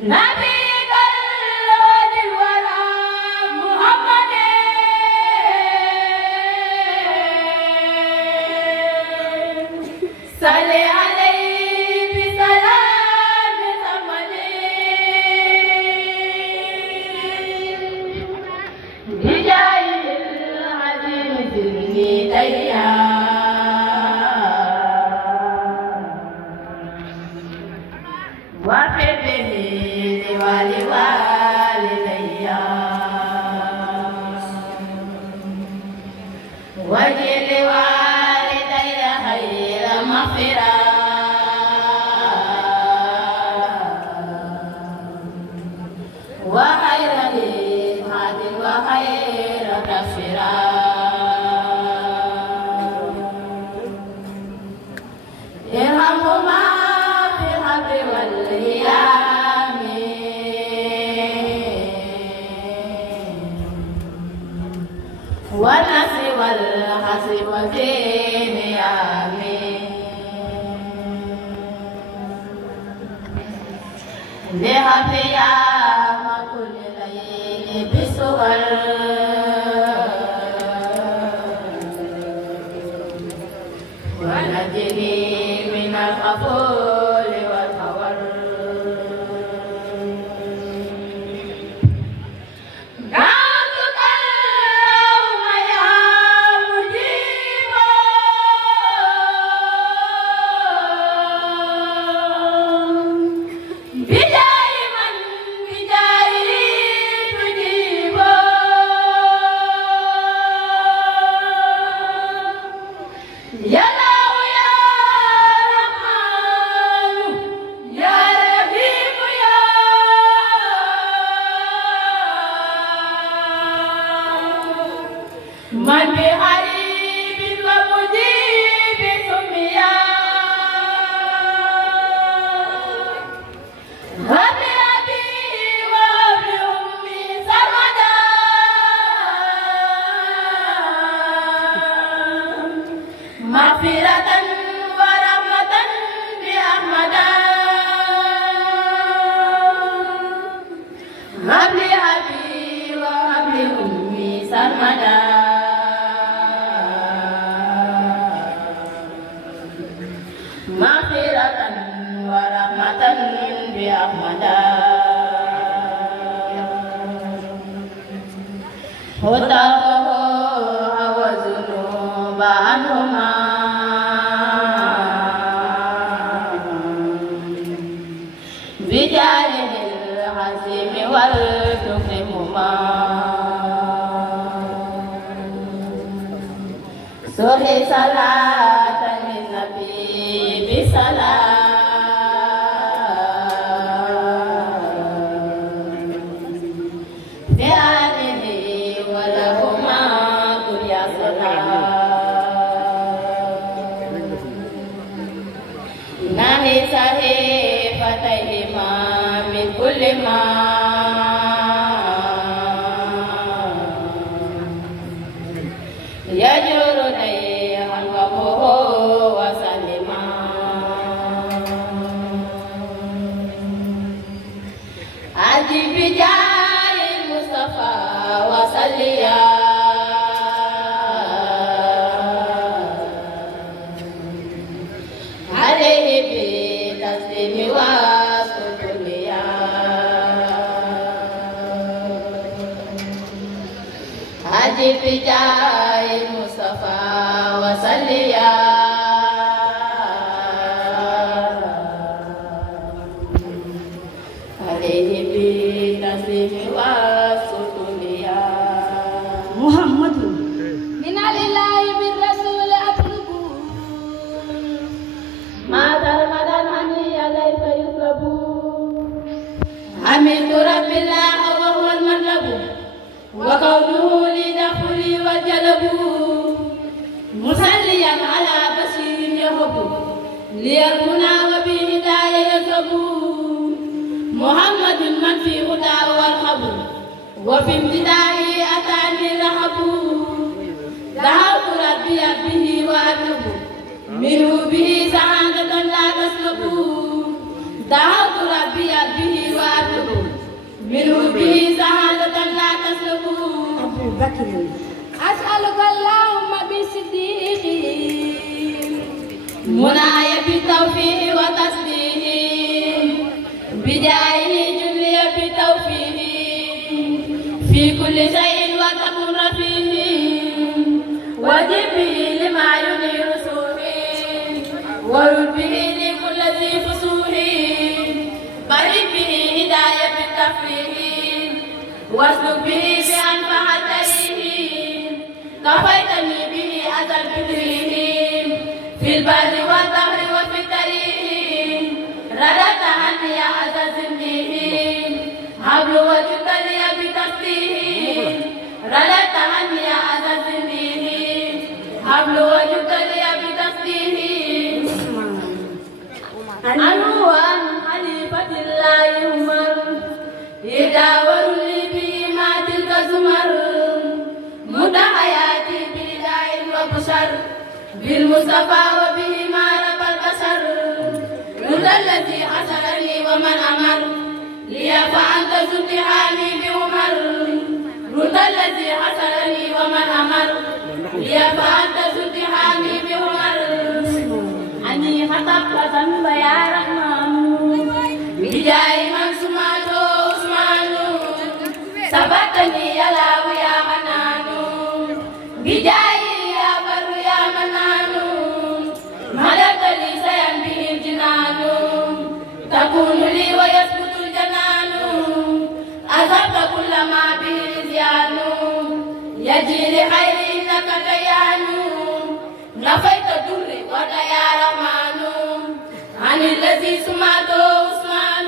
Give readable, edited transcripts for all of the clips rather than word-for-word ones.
Nabi هب لي أبي وهب لي أمي سرمدا مغفرة ورحمة بأحمدا هداه وذنوب عنهما بجاه الحزم والتكرمهما صلي صلاة للنبي بسلام بآله ولهما كل سلام نهي صحيفتيهما من كل ما يجر ريحا وهو وسلما أجب بجاه المصطفى وسليا عليه بتسليم وسكنيا أجب بجاه المصطفى وسليا عليه بتسليم وسكنيا محمد من الله بالرسول أطلب ما ذرمدا عني ليس يطلب حمدت رب الله وهو المطلب وقوله لي دخولي والجلب مصليا على بشير يهب لي المنى وبهداية يذهب محمد من في هدى والحب وفي امتدائه أتاني الرحب دعوت ربي به وأطلب منه به سعادة لا تسلب دعوت ربي به وأطلب منه به سعادة لا تسلب أبو بكر أسألك اللهم بصديق مناي بالتوفيق وتصديق بدايه جلي بتوفيق في كل شيء وتكن رفيق وجب به لما ينير سوء ورد به لكل ذي فسوء برد به هداية التفريق واسلك به بأنفع التريق كفيتني به أذى الفكرين في البر والبحر وفي الطريق رددت عني يا أذى الزندين حبل وجدت لي بتفتيح رددت عني يا أذى الزندين حبل وجدت لي بتفتيح عنه وعن خليفة الله عمر يداور لي بما تلك زمر مدى حياتي بداء وبشر بالمصطفى وبه ما رب البشر مدى الذي حشرني ومن أمر لي فأنت زدت حالي بعمر مدى الذي حشرني ومن أمر لي فأنت زدت حالي بعمر أني خطبت ذنب يا رحمن بجاه من سمعته عثمان ثبتني يا لاوي يا منان بجاهي يا بر يا منان ملكت لي سيا به الجنان تكون لي ويثبت الجنان أذهبت كل ما به الزيان يجي لخير إنك ديان نفيت الدر ودا يا رحمن عن الذي سمعته عثمان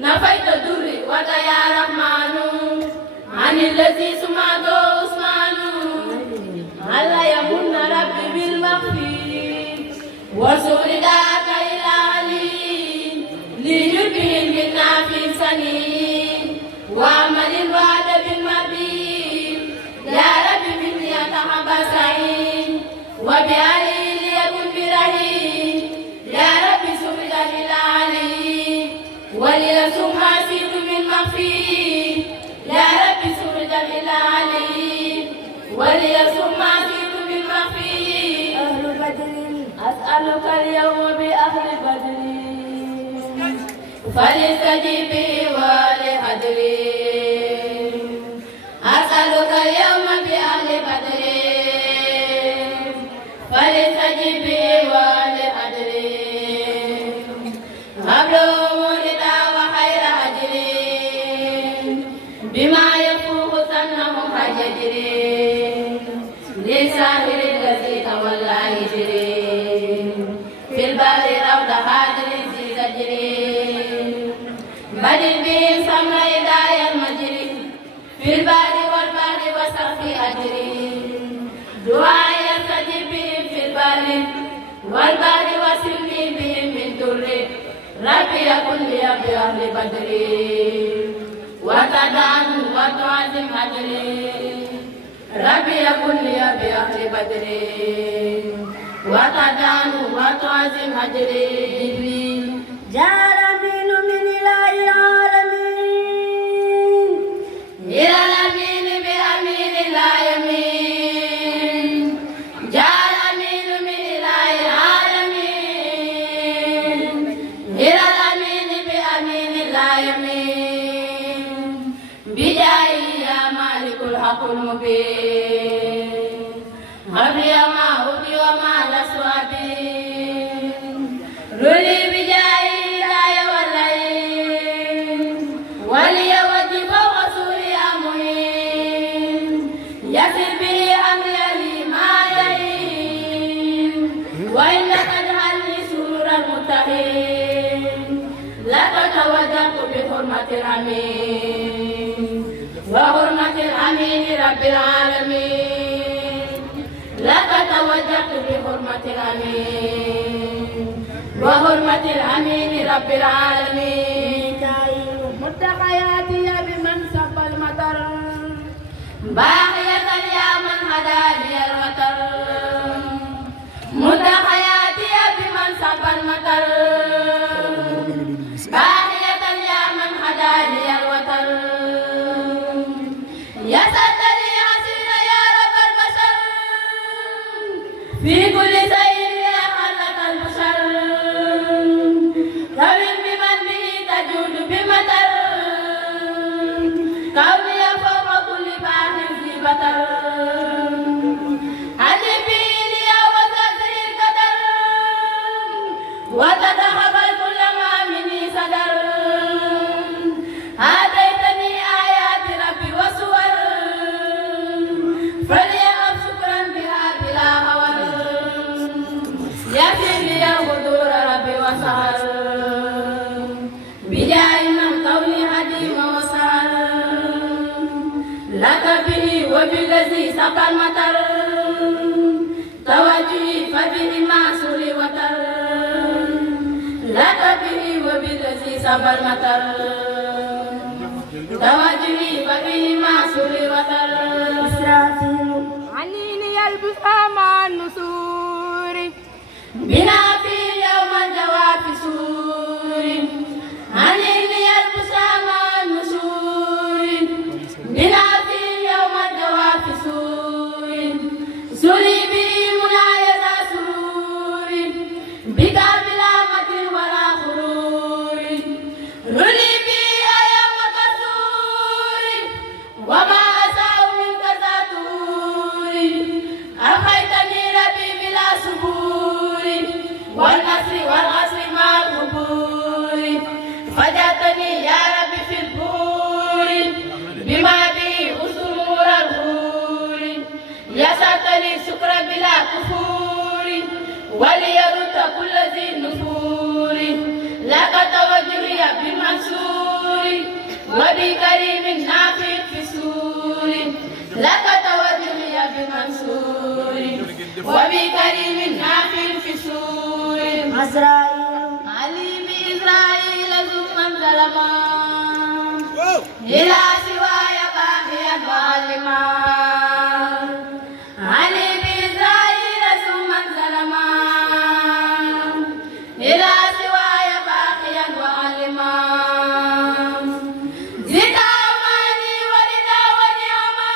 نفيت الدر ودا يا رحمن عن الذي سمعته عثمان ألا يمن ربي بالمغفر وسول ذاك إلى علي ليجبه منا في سنين وعمل الوعد بالمبين يا ربي مني أتحبسين وبأهلي ليكن برهين يا ربي سبل للعلي وللسم حسيب من مخفي وليسم عزيز بالمخفي أهل بدر أسألك اليوم بأهل بدر فليستجيبي ولهدري أسألك اليوم بأهل بدر فليستجيبي ولهدري هبلهم رضا وخير أجري بما يفوق سنهم حجري لساهر الذي تولى هجري في البحر روض هاجر ذي زجري بدل به سمر إدايا المجري في البحر والبحر وسقف أجري دعاء يستجيب بهم في البحر والبحر وسلمي بهم من در ربي يكن لي بأهل بدر وتدعن وتعزم أجري ربي يكن لي بأهل بدر وتدعن وتعزم أجري جاء الأمين من إله العالمين إلى الأمين بأمين لا يمين جاء الأمين من إله العالمين إلى الأمين بأمين لا يمين بجاهه يا مالك الحق المبين هب لي ما هدي وما لسوابي رولي بجاهه لا يولين ولي وجه فوق سوري أمين يسر به أمري لي ما يلين وإنك اجعلني سرور المتقين لقد توجهت بحرمة الأمين وحرمة الأمين رب العالمين لقد توجهت بحرمة الأمين وحرمة الأمين رب العالمين مد حياتي بمن سب المطر باقية يا من هدى لي الوتر مد حياتي بمن سب المطر باقية يا من هدى لي الوتر يسد لي حسين يا رب البشر في كل شيء خلق البشر كون بمن به تجود بمطر كوني فوق كل باح ذي بطر حجبي لي وتسري القدر وتتخبل كل ما مني صدر آتيتني آيات ربي وصور فليأب شكرا بها بلا هور يغفر لي غدور ربي وسهر بجاه من قولي هديم وسهر لك به وبالذي سقى المطر توجهي فبه ما سري وتر لك به وبالذي سقى المطر توجهي فبه ما سري وتر إسرافيل عنيني يلبس مع النسور بنا في يوم الجواب سور عنيني يلبس مع النسور بنا في يوم الجواب سور سوري بي منايا سرور بك بلا مكر ولا خرور رلي بي أيام كسور وما أساء منك ذاتور أخيتني ربي بلا سبور والنصر والغصر مع القبور فجأتني يا ربي في البور بما به أسرور الغور يسرتني سكر بلا كفور وليرد كل ذي النفور لك توجهي بالمنصور وبكريم نافع في سور لك توجهي بالمنصور وبكريم نافع في سور عزرائيل علي بإسرائيل ثم ظلما إلى سواي باقيا ظالما علي بإسرائيل ثم ظلما إلى سواي باقيا ظالما زد أماني ورد ونعما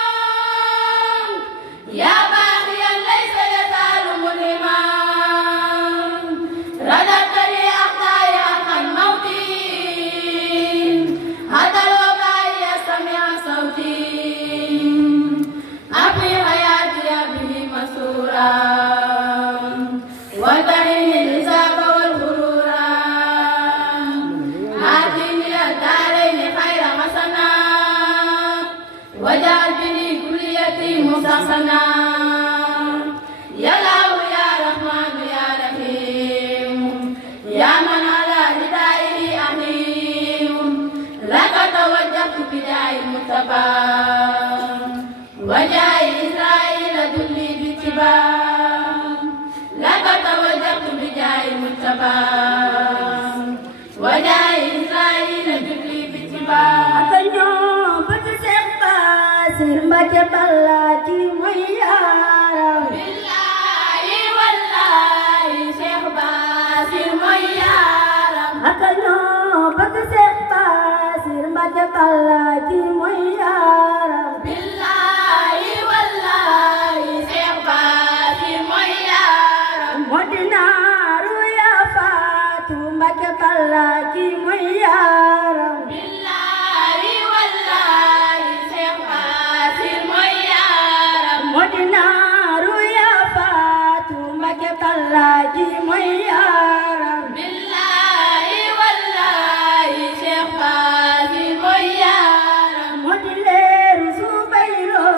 Mbacke Balla ki mooy yaaram billahi wallahi Cheikh Basir mooy yaaram aka ñoo bëgg Cheikh Basir Mbacke Balla ki mooy yaaram billahi wallahi Cheikh Basir mooy yaaram moo di naaru yaa faatu Mbacke Balla ki mooy yaaram billahi wallahi Cheikh Basir mooy yaaram moo di naaru yaa faatu Mbacke Balla ki mooy yaaram billahi wallahi Cheikh Basir mooy yaaram moo di leeru Zubayru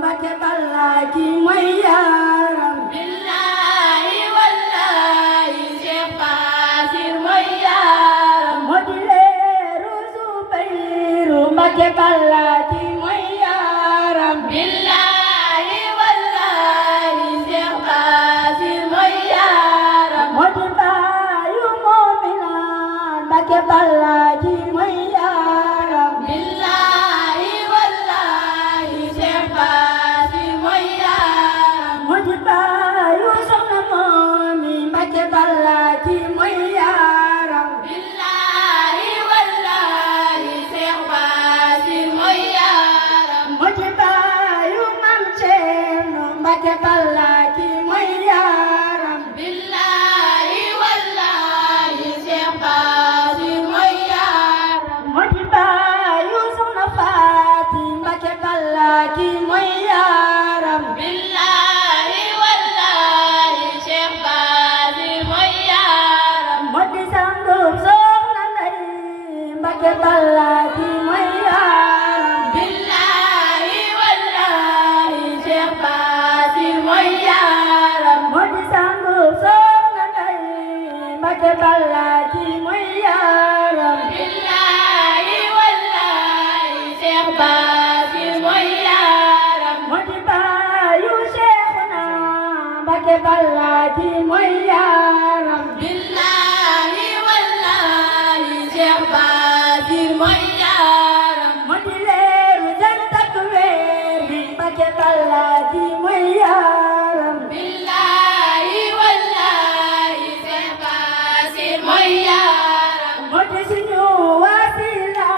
Mbacke Balla ki mooy yaaram billahi wallahi Cheikh Basir mooy yaaram moo di leeru Zubayru Mbacke Balla ki mooy yaaram billahi wallahi Cheikh Basir mooy yaaram moo di baayu Mu'mina Mbacke Balla ki mooy yaaram billahi wallahi Cheikh Basir mooy yaaram moo di baayu Soxna Momi Mbacke Balla ki mooy yaaram billahi wallahi Cheikh Basir mooy yaaram moo di baayu Mam Cerno Mbacke Balla ki mooy yaaram billahi wallahi Cheikh Basir mooy yaaram moo di baayu Soxna Faati Mbacke Balla ki mooy yaaram billahi wallahi Cheikh Basir mooy yaaram moo di sangub Soxna Ndey Mbacke Balla ki mooy yaaram billahi wallahi Cheikh Basir mooy yaaram moo di sangub Soxna Ndey Mbacke Balla ki mooy yaaram billahi wallahi Cheikh Basir mooy yaaram moo di baayu Seexuna Mbacke Balla ki mooy yaaram billahi wallahi Cheikh Basir mooy yaaram moo di leeru jant ak weer bi Mbacke Balla ki mooy yaaram billahi wallahi Cheikh Basir mooy yaaram moo di suñu wasila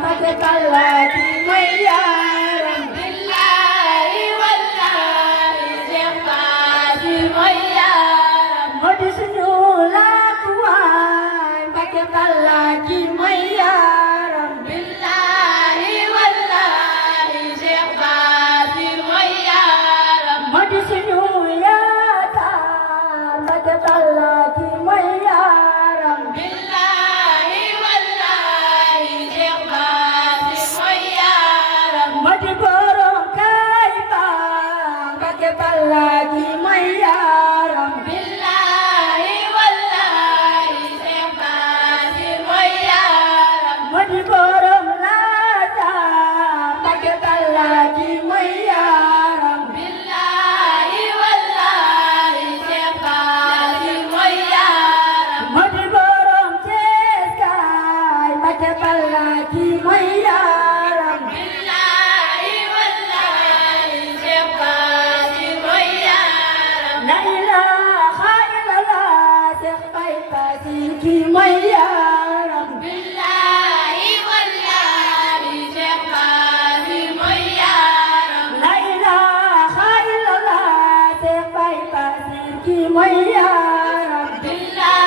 Mbacke Balla ki mooy yaaram billahi wallahi Cheikh Basir mooy yaaram moo di suñu laakuwaay Mbacke Balla ki mooy yaaram billahi wallahi Cheikh Basir mooy yaaram moo di suñu yaakaar Mbacke Balla ki mooy yaaram billahi wallahi Cheikh Basir mooy yaaram moo di borom kay ba Mbacke Balla ki mooy yaaram billahi wallahi Cheikh Basir mooy yaaram moo di borom laata Mbacke Balla ki mooy yaaram billahi wallahi Cheikh Basir mooy yaaram moo di borom Cees kaay Mbacke Balla ki mooy yaaram billahi wallahi Cheikh Basir mooy yaaram la ilaha illallah Cheikh Baye Basir ki mooy yaaram billahi wallahi Cheikh Basir mooy yaaram la ilaha illallah Cheikh Baye Basir ki mooy yaaram billahi